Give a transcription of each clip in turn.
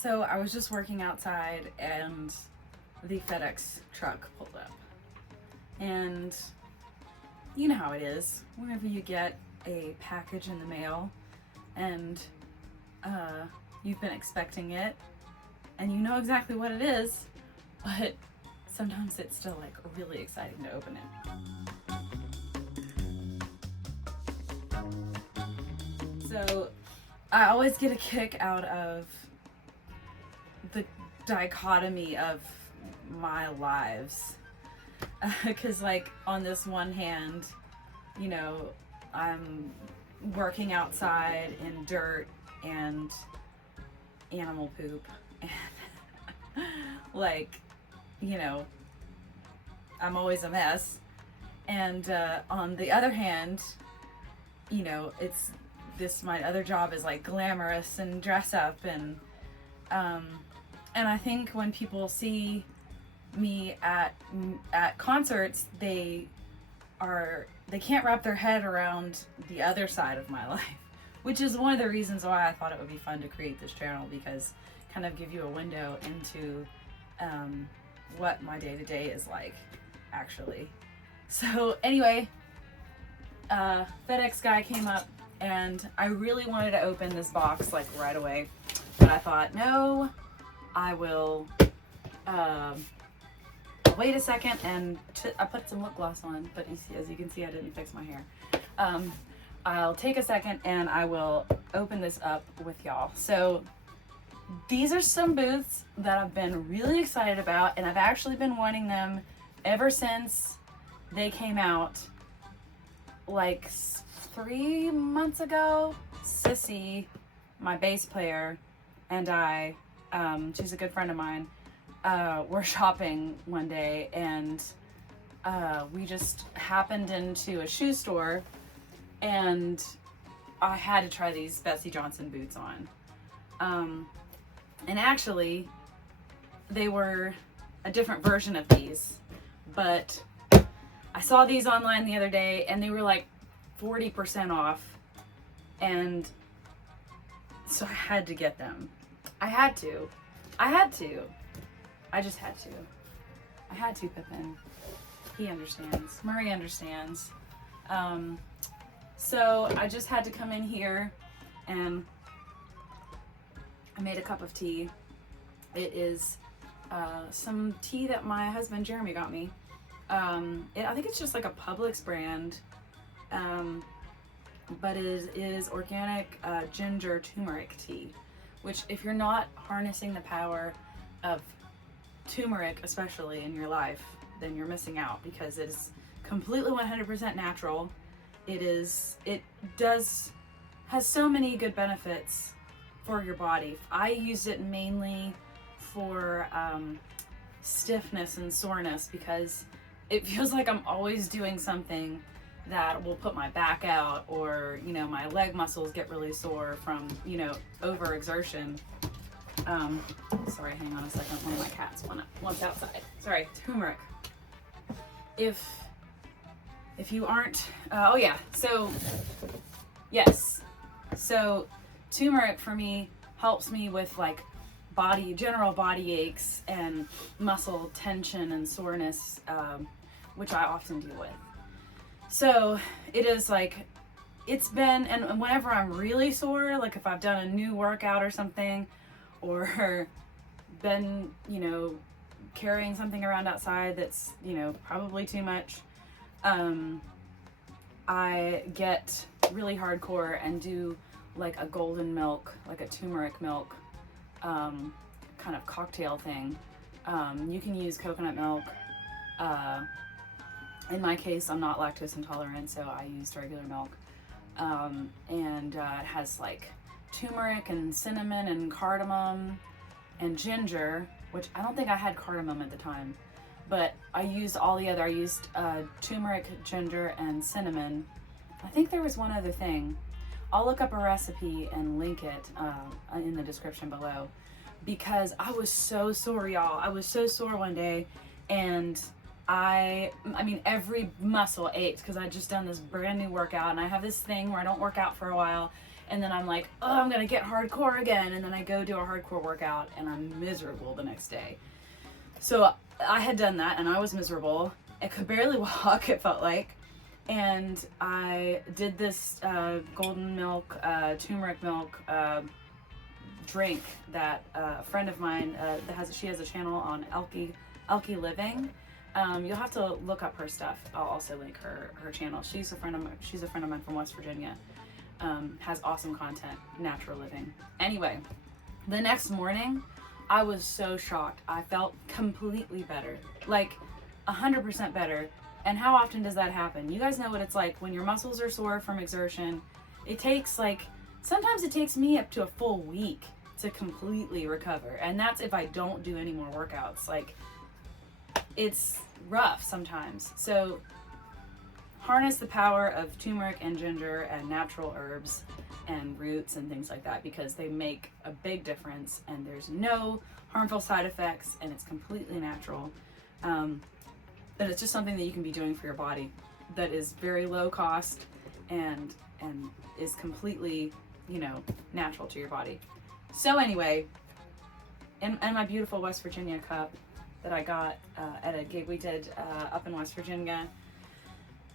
So I was just working outside and the FedEx truck pulled up. And you know how it is. Whenever you get a package in the mail and you've been expecting it and you know exactly what it is, but sometimes it's still like really exciting to open it. So I always get a kick out of the dichotomy of my lives. Because like on this one hand, you know, I'm working outside in dirt and animal poop and like, you know, I'm always a mess. And on the other hand, you know, my other job is like glamorous and dress up and I think when people see me at concerts, they can't wrap their head around the other side of my life, which is one of the reasons why I thought it would be fun to create this channel, because kind of give you a window into what my day-to-day is like, actually. So anyway, FedEx guy came up and I really wanted to open this box like right away, but I thought, no, I will wait a second, and I put some lip gloss on, but as you can see, I didn't fix my hair. I'll take a second and I will open this up with y'all. So these are some boots that I've been really excited about, and I've actually been wanting them ever since they came out like 3 months ago. Sissy, my bass player, and I, she's a good friend of mine, we're shopping one day, and we just happened into a shoe store, and I had to try these Betsy Johnson boots on. And actually, they were a different version of these, but I saw these online the other day, and they were like 40% off, and so I had to get them. I just had to. I had to, Pippin. He understands. Murray understands. So I just had to come in here and I made a cup of tea. It is some tea that my husband Jeremy got me. I think it's just like a Publix brand, but it is organic ginger turmeric tea, which if you're not harnessing the power of turmeric, especially in your life, then you're missing out, because it is completely 100% natural. Has so many good benefits for your body. I use it mainly for stiffness and soreness, because it feels like I'm always doing something that will put my back out, or, you know, my leg muscles get really sore from, you know, overexertion. Sorry, hang on a second. One of my cats wants outside. Sorry, turmeric. If you aren't, oh yeah, so, yes. So turmeric for me helps me with like general body aches and muscle tension and soreness, which I often deal with. So it is like, and whenever I'm really sore, like if I've done a new workout or something, or been, you know, carrying something around outside that's, you know, probably too much, I get really hardcore and do like a golden milk, like a turmeric milk, kind of cocktail thing. You can use coconut milk. In my case, I'm not lactose intolerant, so I used regular milk. And it has like turmeric and cinnamon and cardamom and ginger, which I don't think I had cardamom at the time, but I used I used turmeric, ginger, and cinnamon. I think there was one other thing. I'll look up a recipe and link it in the description below, because I was so sore, y'all. I was so sore one day, and I mean, every muscle ached, because I'd just done this brand new workout, and I have this thing where I don't work out for a while, and then I'm like, oh, I'm gonna get hardcore again, and then I go do a hardcore workout and I'm miserable the next day. So I had done that and I was miserable. I could barely walk, it felt like. And I did this golden milk, turmeric milk drink that a friend of mine she has a channel on ELKE Living. You'll have to look up her stuff. I'll also link her channel. She's a friend of mine from West Virginia. Has awesome content, natural living. Anyway, the next morning, I was so shocked. I felt completely better, like 100% better. And how often does that happen? You guys know what it's like when your muscles are sore from exertion. It takes sometimes it takes me up to a full week to completely recover. And that's if I don't do any more workouts. Like, it's rough sometimes. So harness the power of turmeric and ginger and natural herbs and roots and things like that, because they make a big difference and there's no harmful side effects and it's completely natural. And it's just something that you can be doing for your body that is very low cost and is completely, natural to your body. So anyway, in my beautiful West Virginia cup that I got at a gig we did up in West Virginia,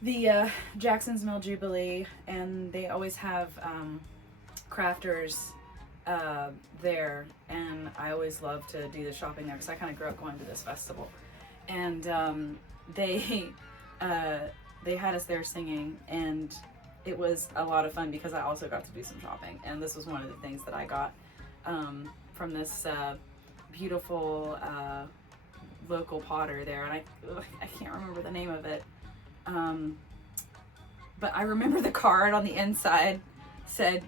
the Jackson's Mill Jubilee, and they always have crafters there, and I always love to do the shopping there because I kind of grew up going to this festival, and they had us there singing, and it was a lot of fun because I also got to do some shopping, and this was one of the things that I got from this beautiful local potter there, and I can't remember the name of it. But I remember the card on the inside said,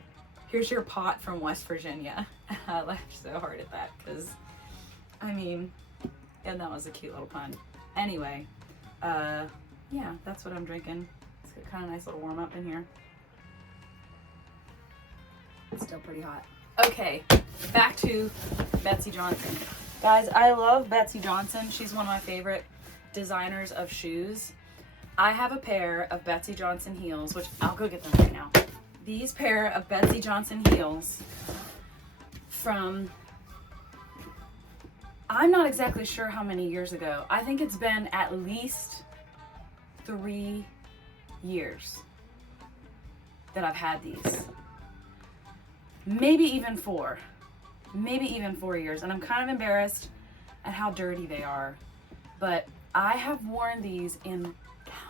"Here's your pot from West Virginia." I laughed so hard at that because, and that was a cute little pun. Anyway, yeah, that's what I'm drinking. It's kind of nice little warm up in here. It's still pretty hot. Okay, back to Betsey Johnson. Guys, I love Betsey Johnson. She's one of my favorite designers of shoes. I have a pair of Betsey Johnson heels, which I'll go get them right now. These pair of Betsey Johnson heels from, I'm not exactly sure how many years ago. I think it's been at least 3 years that I've had these. Maybe even 4. Maybe even 4 years. And I'm kind of embarrassed at how dirty they are. But I have worn these in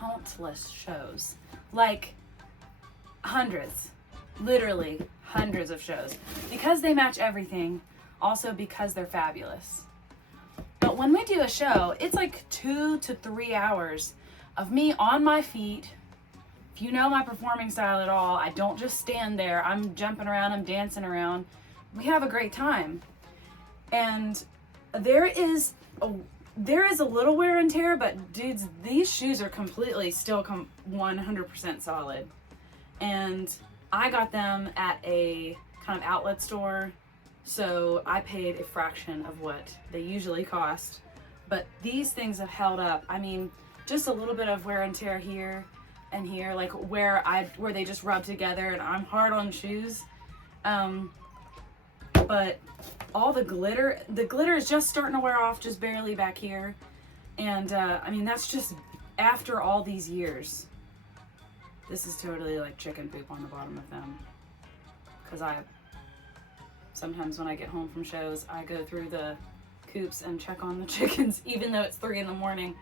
countless shows. Like hundreds. Literally hundreds of shows. Because they match everything. Also because they're fabulous. But when we do a show, it's like 2 to 3 hours of me on my feet. If you know my performing style at all, I don't just stand there. I'm jumping around, I'm dancing around. We have a great time. And there is a little wear and tear, but dudes, these shoes are completely still 100% solid. And I got them at a kind of outlet store, so I paid a fraction of what they usually cost. But these things have held up. Just a little bit of wear and tear here and here, like where they just rub together, and I'm hard on shoes. But all the glitter is just starting to wear off just barely back here. And that's just after all these years. This is totally like chicken poop on the bottom of them. Because sometimes when I get home from shows, I go through the coops and check on the chickens, even though it's 3 a.m.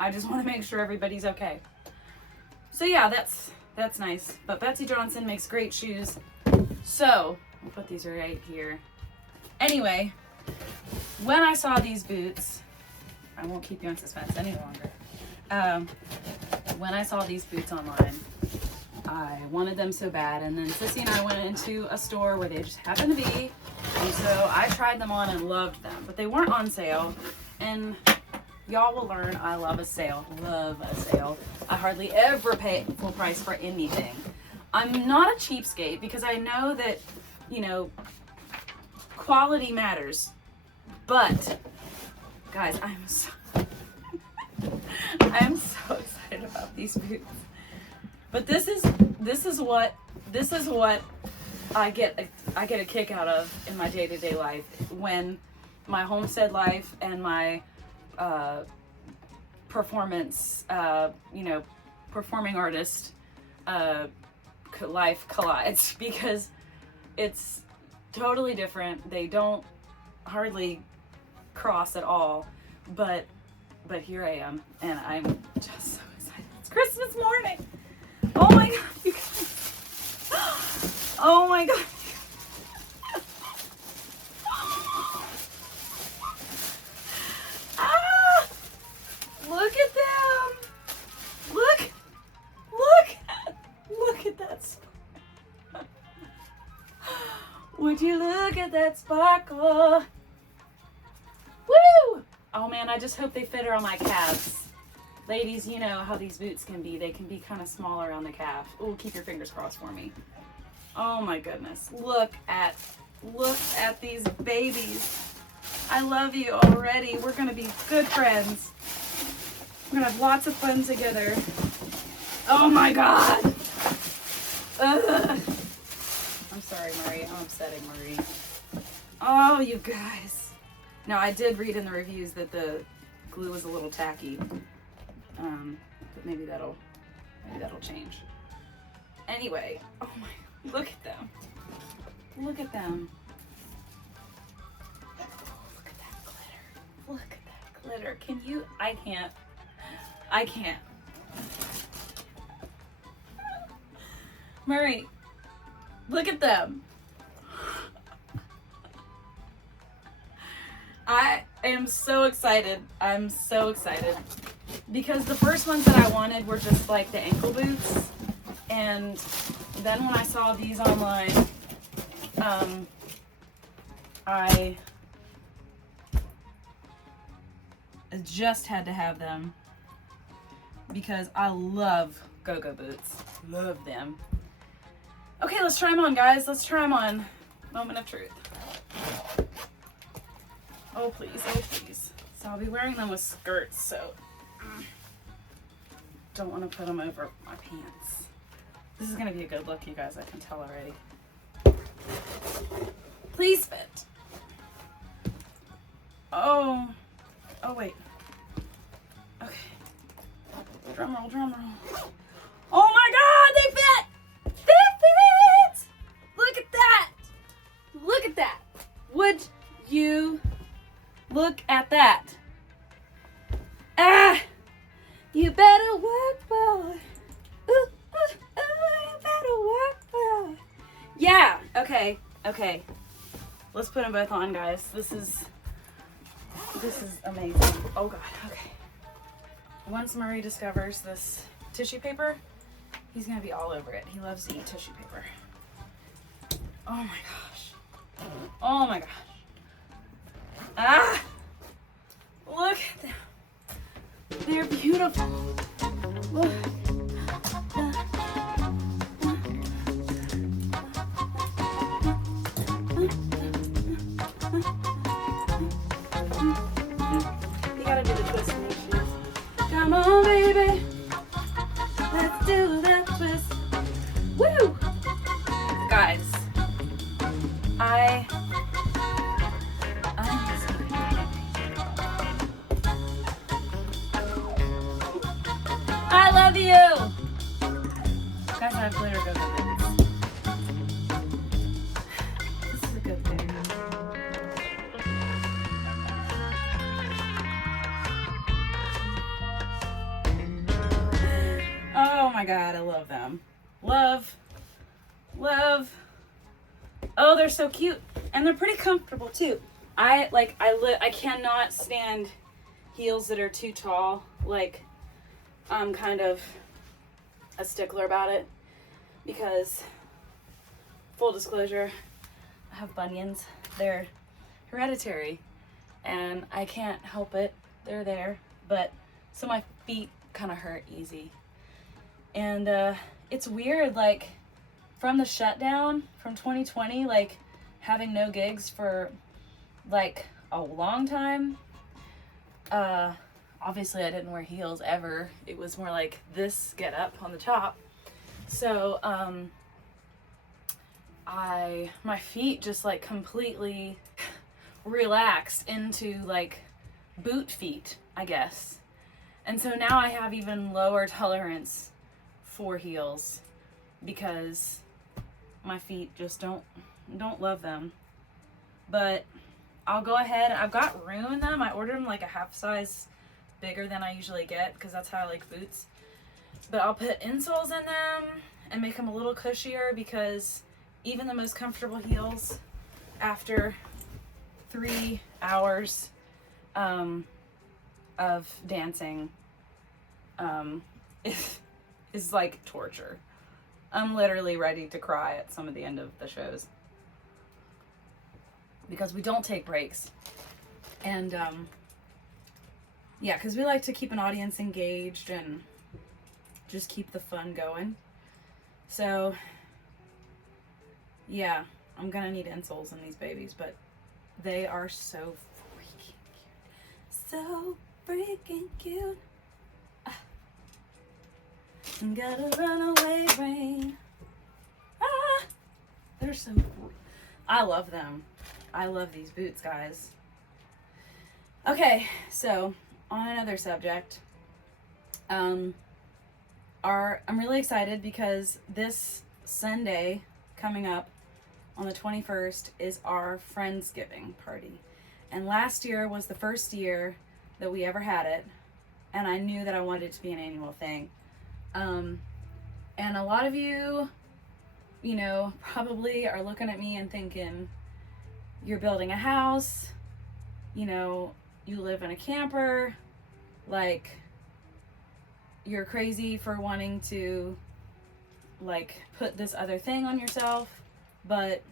I just want to make sure everybody's okay. So yeah, that's nice. But Betsey Johnson makes great shoes. So I'll put these right here. Anyway, when I saw these boots, I won't keep you in suspense any longer. When I saw these boots online, I wanted them so bad, and then Sissy and I went into a store where they just happened to be, and so I tried them on and loved them, but they weren't on sale, and y'all will learn I love a sale. I hardly ever pay full price for anything. I'm not a cheapskate because I know that, quality matters. But, guys, I am so excited about these boots. But this is what I get a kick out of in my day-to-day life when my Homestead life and my performance, performing artist life collides, because it's totally different. They don't hardly cross at all, but here I am, and I'm just so excited. It's Christmas morning. Oh my god, you guys. Oh my god. Ah, look at them. Look at that sparkle. Would you look at that sparkle? Woo! Oh man, I just hope they fit around my calves. Ladies, you know how these boots can be. They can be kind of small around the calf. Ooh, keep your fingers crossed for me. Oh my goodness. Look at these babies. I love you already. We're gonna be good friends. We're gonna have lots of fun together. Oh my god. Ugh. I'm sorry, Marie. I'm upsetting Marie. Oh, you guys. Now, I did read in the reviews that the glue was a little tacky. But maybe that'll change. Anyway, oh my, look at them. Look at them. Look at that glitter. Look at that glitter. Can you, I can't. Murray, look at them. I am so excited. I'm so excited. Because the first ones that I wanted were just like the ankle boots. And then when I saw these online, I just had to have them. Because I love go-go boots. Love them. Okay, let's try them on, guys. Let's try them on. Moment of truth. Oh, please. Oh, please. So I'll be wearing them with skirts, so don't want to put them over my pants. This is going to be a good look, you guys. I can tell already. Please fit. Oh, wait. Okay. Drum roll, drum roll. Oh my god, they fit! They fit! Look at that! Look at that! Would you look at that? Ah! You better work for it. Ooh, ooh, ooh, you better work for it. Yeah, okay. Let's put them both on, guys. This is amazing. Oh god, okay. Once Murray discovers this tissue paper, he's gonna be all over it. He loves to eat tissue paper. Oh my gosh. Oh my gosh. Ah! Look at them. They're beautiful. Look. You gotta do the twist in these shoes. Come on, baby. Let's do that twist. Woo! Guys, I love you! Guys, I have glitter go-go boots. This is a good thing. Oh my god, I love them. Love. Oh, they're so cute. And they're pretty comfortable too. I cannot stand heels that are too tall. Like, I'm kind of a stickler about it because, full disclosure, I have bunions. They're hereditary and I can't help it. They're there, but so my feet kind of hurt easy. And it's weird, like, from the shutdown from 2020, like, having no gigs for like a long time. Obviously I didn't wear heels ever. It was more like this get up on the top. So my feet just like completely relaxed into like boot feet, I guess. And so now I have even lower tolerance for heels because my feet just don't love them. But I'll go ahead. I've got room in them. I ordered them like a half size bigger than I usually get because that's how I like boots. But I'll put insoles in them and make them a little cushier because even the most comfortable heels after 3 hours of dancing is like torture. I'm literally ready to cry at some of the end of the shows because we don't take breaks. And yeah, because we like to keep an audience engaged and just keep the fun going. So yeah, I'm gonna need insoles in these babies, but they are so freaking cute. So freaking cute. Got a runaway rain. Ah, they're so cool. I love them. I love these boots, guys. Okay, so on another subject, I'm really excited because this Sunday coming up on the 21st is our Friendsgiving party. And last year was the first year that we ever had it, and I knew that I wanted it to be an annual thing. And a lot of you, you know, probably are looking at me and thinking, you're building a house, you know, you live in a camper, like, you're crazy for wanting to, like, put this other thing on yourself. But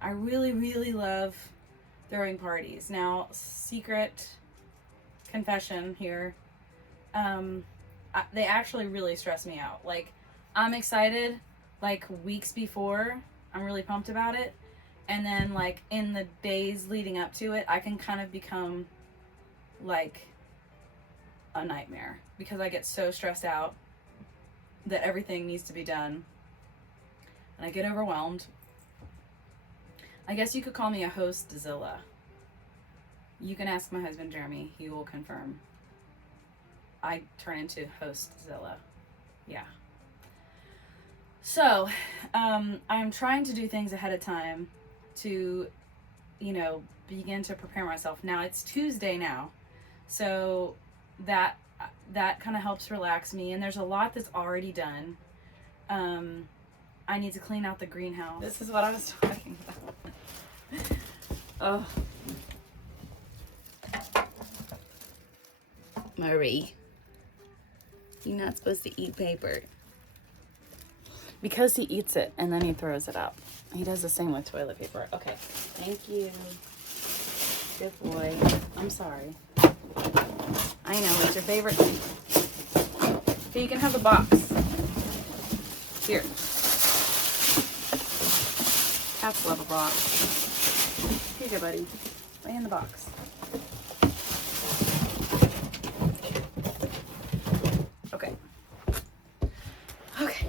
I really, really love throwing parties. Now, secret confession here, they actually really stress me out. Like, I'm excited, like, weeks before, I'm really pumped about it. And then, like, in the days leading up to it, I can kind of become, like, a nightmare. Because I get so stressed out that everything needs to be done. And I get overwhelmed. I guess you could call me a hostzilla. You can ask my husband, Jeremy. He will confirm. I turn into hostzilla. Yeah. So, I'm trying to do things ahead of time to, you know, begin to prepare myself. Now, it's Tuesday now. So, that kind of helps relax me. And there's a lot that's already done. I need to clean out the greenhouse. This is what I was talking about. Oh. Marie, you're not supposed to eat paper. Because he eats it and then he throws it out. He does the same with toilet paper. Okay, thank you. Good boy. I'm sorry. I know, it's your favorite thing. So you can have the box. Here. Cats love a box. Here you go, buddy. Lay in the box. Okay. Okay.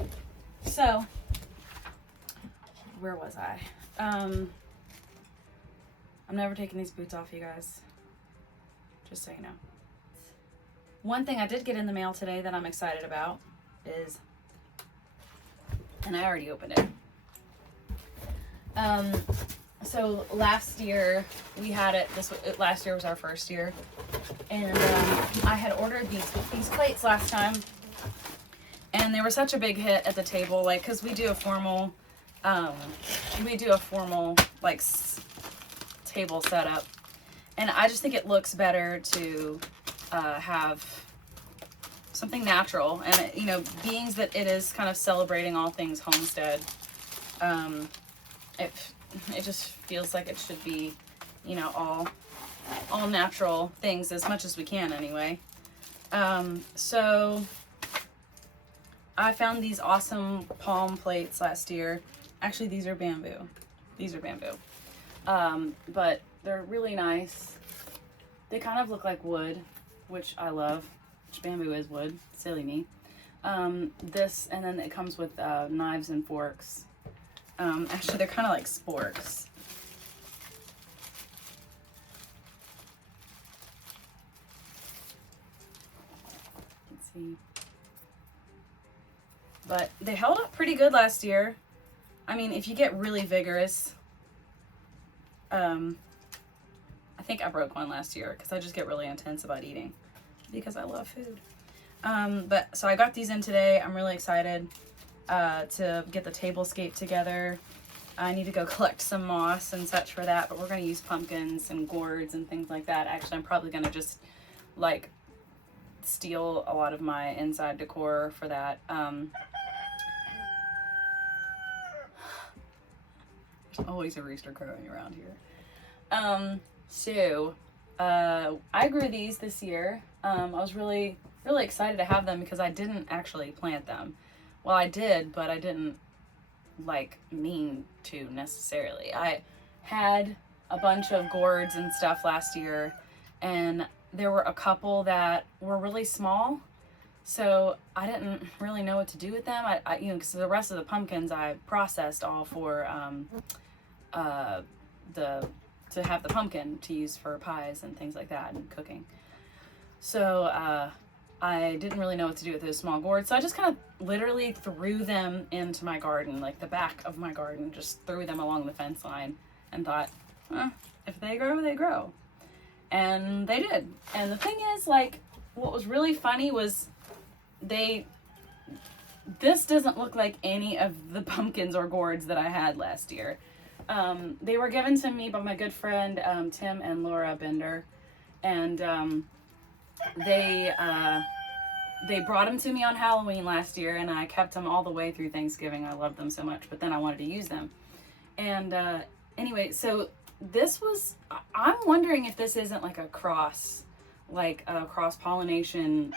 So, where was I? I'm never taking these boots off, you guys. Just so you know. One thing I did get in the mail today that I'm excited about is, and I already opened it. So last year we had it. Last year was our first year, and I had ordered these plates last time, and they were such a big hit at the table. Like, cause we do a formal like table setup, and I just think it looks better to have something natural, and you know, being that it is kind of celebrating all things Homestead, it just feels like it should be, you know, all natural things as much as we can anyway. So I found these awesome palm plates last year. Actually, these are bamboo. But they're really nice. They kind of look like wood, which I love, which bamboo is wood, silly me. This, and then it comes with knives and forks. Actually, they're kind of like sporks. Let's see. But they held up pretty good last year. I mean, if you get really vigorous, I think I broke one last year because I just get really intense about eating because I love food. But so I got these in today. I'm really excited to get the tablescape together. I need to go collect some moss and such for that, but we're going to use pumpkins and gourds and things like that. Actually, I'm probably going to just like steal a lot of my inside decor for that. There's always a rooster crowing around here. So I grew these this year. I was really excited to have them because I didn't actually plant them. Well, I did, but I didn't like mean to necessarily. I had a bunch of gourds and stuff last year, and there were a couple that were really small, so I didn't really know what to do with them. I you know, because the rest of the pumpkins I processed all for to have the pumpkin to use for pies and things like that and cooking. So I didn't really know what to do with those small gourds, so I just kind of literally threw them into my garden, like the back of my garden, just threw them along the fence line and thought, if they grow, they grow. And they did. And the thing is, like, what was really funny was this doesn't look like any of the pumpkins or gourds that I had last year. They were given to me by my good friend Tim and Laura Bender, and they brought them to me on Halloween last year, and I kept them all the way through Thanksgiving. I loved them so much, but then I wanted to use them. And anyway, so this was, I'm wondering if this isn't like a cross pollination,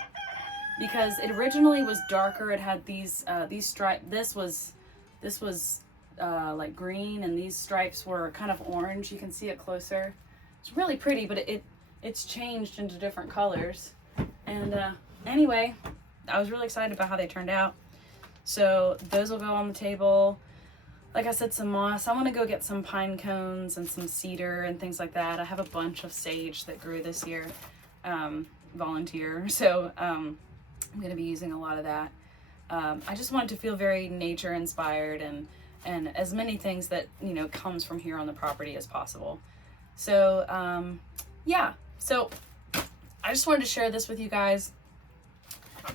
because it originally was darker. It had these stripes. This was like green, and these stripes were kind of orange. You can see it closer. It's really pretty, but it's changed into different colors. And anyway, I was really excited about how they turned out. So those will go on the table. Like I said, some moss. I want to go get some pine cones and some cedar and things like that. I have a bunch of sage that grew this year, volunteer. So I'm going to be using a lot of that. I just wanted to feel very nature inspired and as many things that, you know, comes from here on the property as possible. So yeah, so I just wanted to share this with you guys.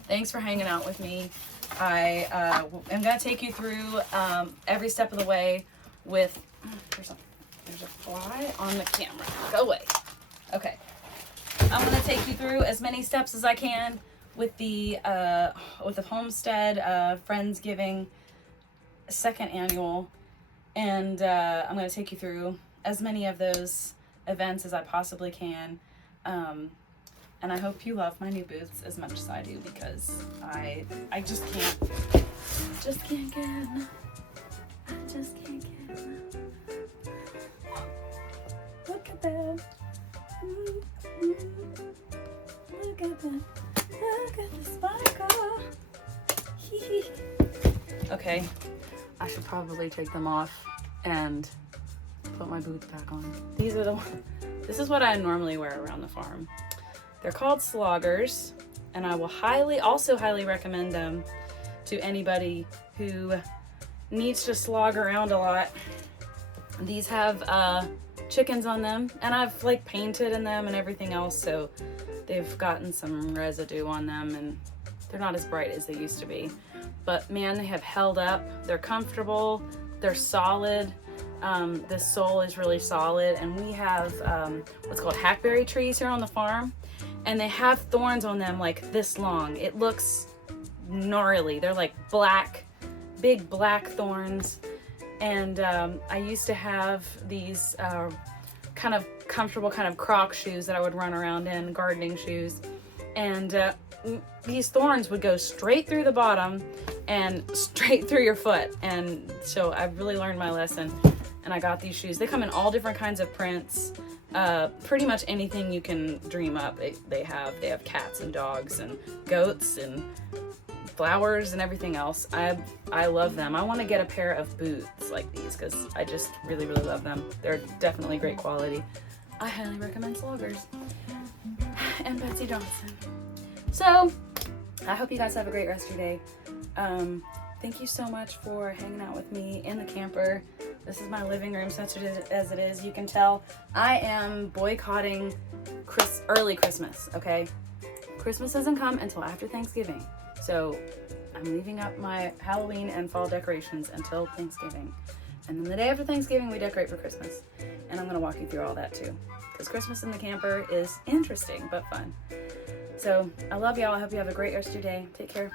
Thanks for hanging out with me. I am going to take you through every step of the way with, there's a fly on the camera. Go away. Okay. I'm going to take you through as many steps as I can with the Homestead Friendsgiving second annual, and I'm going to take you through as many of those events as I possibly can, and I hope you love my new boots as much as I do, because I just can't get enough. I just can't get enough. Look at that. Look at that. Look at the sparkle. Okay, I should probably take them off and put my boots back on. These are the ones. This is what I normally wear around the farm. They're called sloggers, and I will also highly recommend them to anybody who needs to slog around a lot. These have chickens on them, and I've like painted in them and everything else, so they've gotten some residue on them, and they're not as bright as they used to be. But man, they have held up. They're comfortable. They're solid. The sole is really solid, and we have what's called hackberry trees here on the farm, and they have thorns on them like this long. It looks gnarly. They're like black, big black thorns. And I used to have these kind of comfortable kind of Croc shoes that I would run around in, gardening shoes. And these thorns would go straight through the bottom and straight through your foot. And so I've really learned my lesson, and I got these shoes. They come in all different kinds of prints. Pretty much anything you can dream up, they have. They have cats and dogs and goats and flowers and everything else. I love them. I want to get a pair of boots like these because I just really, really love them. They're definitely great quality. I highly recommend Sloggers and Betsy Johnson. So I hope you guys have a great rest of your day. Thank you so much for hanging out with me in the camper. This is my living room, such as it is. You can tell I am boycotting early Christmas, okay? Christmas doesn't come until after Thanksgiving. So I'm leaving up my Halloween and fall decorations until Thanksgiving. And then the day after Thanksgiving, we decorate for Christmas. And I'm gonna walk you through all that too. Because Christmas in the camper is interesting, but fun. So I love y'all. I hope you have a great rest of your day. Take care.